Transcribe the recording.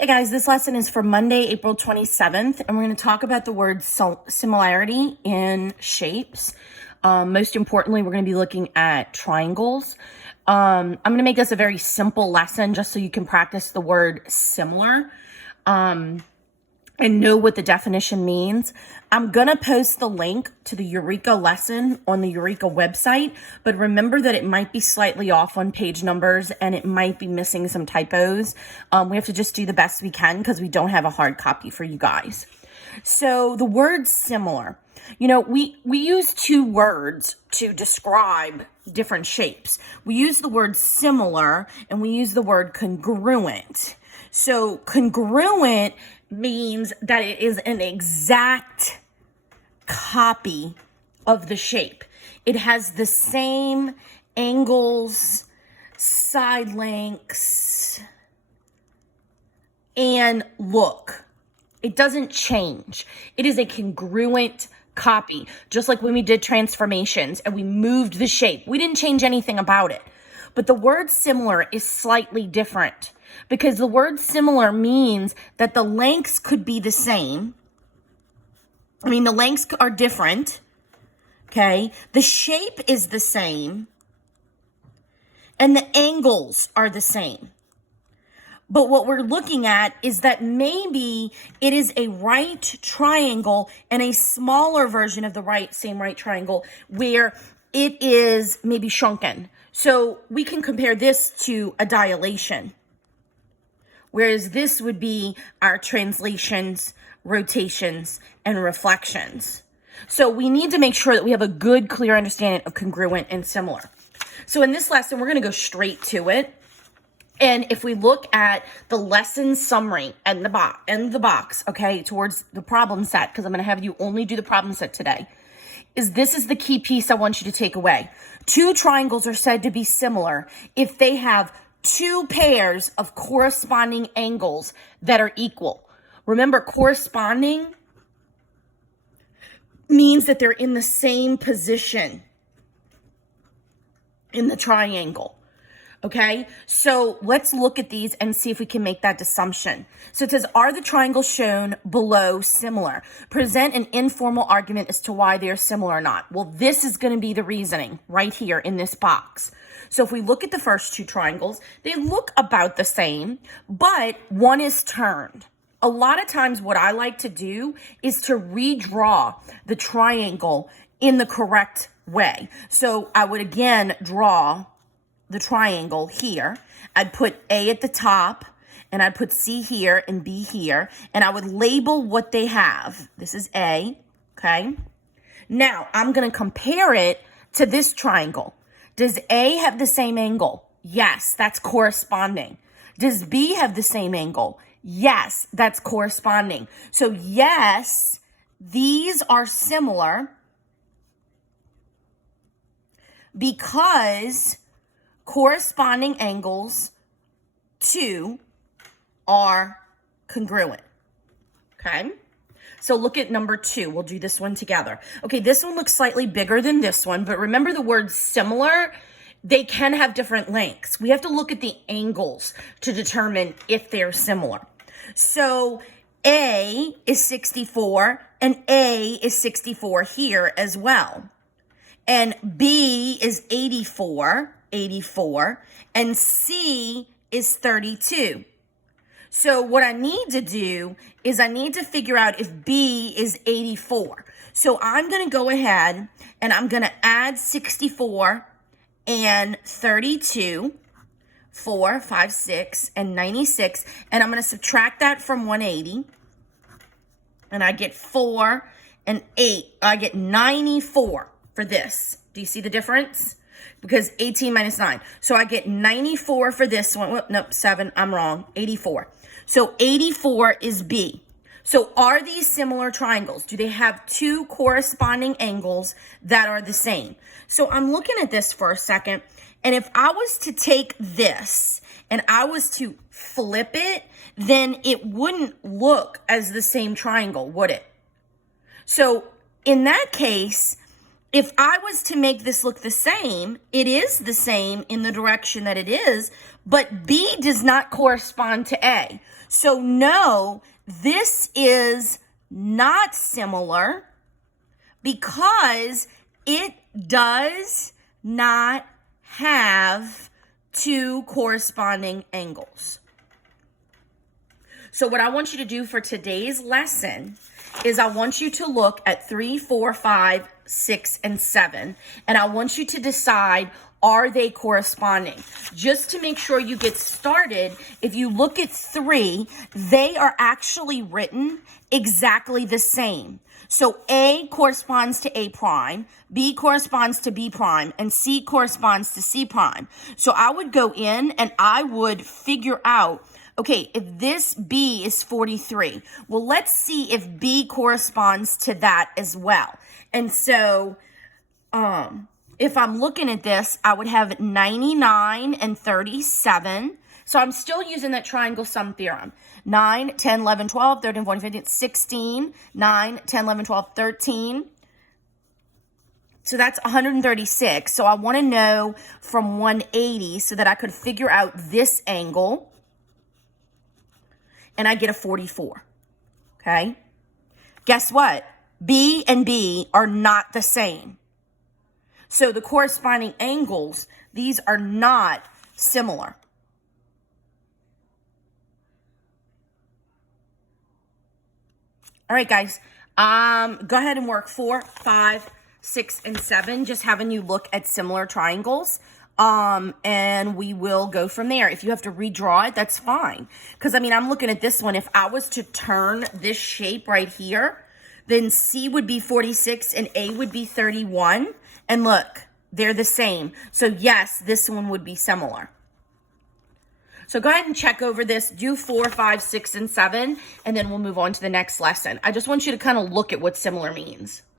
Hey guys, this lesson is for Monday, April 27th, and we're going to talk about the word similarity in shapes. Most importantly, we're going to be looking at triangles. I'm going to make this a very simple lesson just so you can practice the word similar and know what the definition means. I'm going to post the link to the Eureka lesson on the Eureka website, but remember that it might be slightly off on page numbers and it might be missing some typos. We have to just do the best we can because we don't have a hard copy for you guys. So the word similar, we use two words to describe different shapes. We use the word similar and we use the word congruent. So congruent means that it is an exact copy of the shape. It has the same angles, side lengths, and look. It doesn't change. It is a congruent copy. Just like when we did transformations and we moved the shape, we didn't change anything about it. But the word similar is slightly different because the word similar means that the lengths could be the same. The lengths are different, okay? The shape is the same, and the angles are the same. But what we're looking at is that maybe it is a right triangle and a smaller version of the same right triangle where it is maybe shrunken. So we can compare this to a dilation, whereas this would be our translations, rotations, and reflections. So we need to make sure that we have a good, clear understanding of congruent and similar. So in this lesson, we're going to go straight to it. And if we look at the lesson summary and the box, okay, towards the problem set, because I'm going to have you only do the problem set today, this is the key piece I want you to take away. Two triangles are said to be similar if they have two pairs of corresponding angles that are equal. Remember, corresponding means that they're in the same position in the triangle. Okay, so let's look at these and see if we can make that assumption. So it says, are the triangles shown below similar? Present an informal argument as to why they are similar or not. Well, this is going to be the reasoning right here in this box. So if we look at the first two triangles, they look about the same, but one is turned. A lot of times what I like to do is to redraw the triangle in the correct way. So I would again draw the triangle here. I'd put A at the top and I'd put C here and B here, and I would label what they have. This is A, okay? Now I'm going to compare it to this triangle. Does A have the same angle? Yes, that's corresponding. Does B have the same angle? Yes, that's corresponding. So yes, these are similar because corresponding angles 2 are congruent. Okay? So look at number 2. We'll do this one together. Okay, this one looks slightly bigger than this one, but remember the word similar, they can have different lengths. We have to look at the angles to determine if they're similar. So A is 64 and A is 64 here as well. And B is 84, and C is 32. So what I need to do is I need to figure out if B is 84. So I'm going to go ahead and I'm going to add 64 and 32, 4, 5, 6, and 96. And I'm going to subtract that from 180. And I get 4 and 8. I get 94 for this. Do you see the difference? Because 18 minus 9. So I get 94 for this one. Nope, 7. I'm wrong. 84. So 84 is B. So are these similar triangles? Do they have two corresponding angles that are the same? So I'm looking at this for a second. And if I was to take this and I was to flip it, then it wouldn't look as the same triangle, would it? So in that case, if I was to make this look the same, it is the same in the direction that it is, but B does not correspond to A. So no, this is not similar because it does not have two corresponding angles. So what I want you to do for today's lesson is I want you to look at 3, 4, 5, 6, and 7, and I want you to decide, are they corresponding? Just to make sure you get started, if you look at 3, they are actually written exactly the same. So A corresponds to A prime, B corresponds to B prime, and C corresponds to C prime. So I would go in and I would figure out, okay, if this B is 43, well, let's see if B corresponds to that as well. And so, if I'm looking at this, I would have 99 and 37. So I'm still using that triangle sum theorem. 9, 10, 11, 12, 13, 14, 15, 16, 9, 10, 11, 12, 13. So that's 136. So I want to know from 180 so that I could figure out this angle. And I get a 44. Okay? Guess what? B and B are not the same. So the corresponding angles, these are not similar. All right, guys, go ahead and work 4, 5, 6, and 7, just having you look at similar triangles. And we will go from there. If you have to redraw it, that's fine. Because, I mean, I'm looking at this one. If I was to turn this shape right here, then C would be 46 and A would be 31. And look, they're the same. So, yes, this one would be similar. So go ahead and check over this, do 4, 5, 6, and 7, and then we'll move on to the next lesson. I just want you to kind of look at what similar means.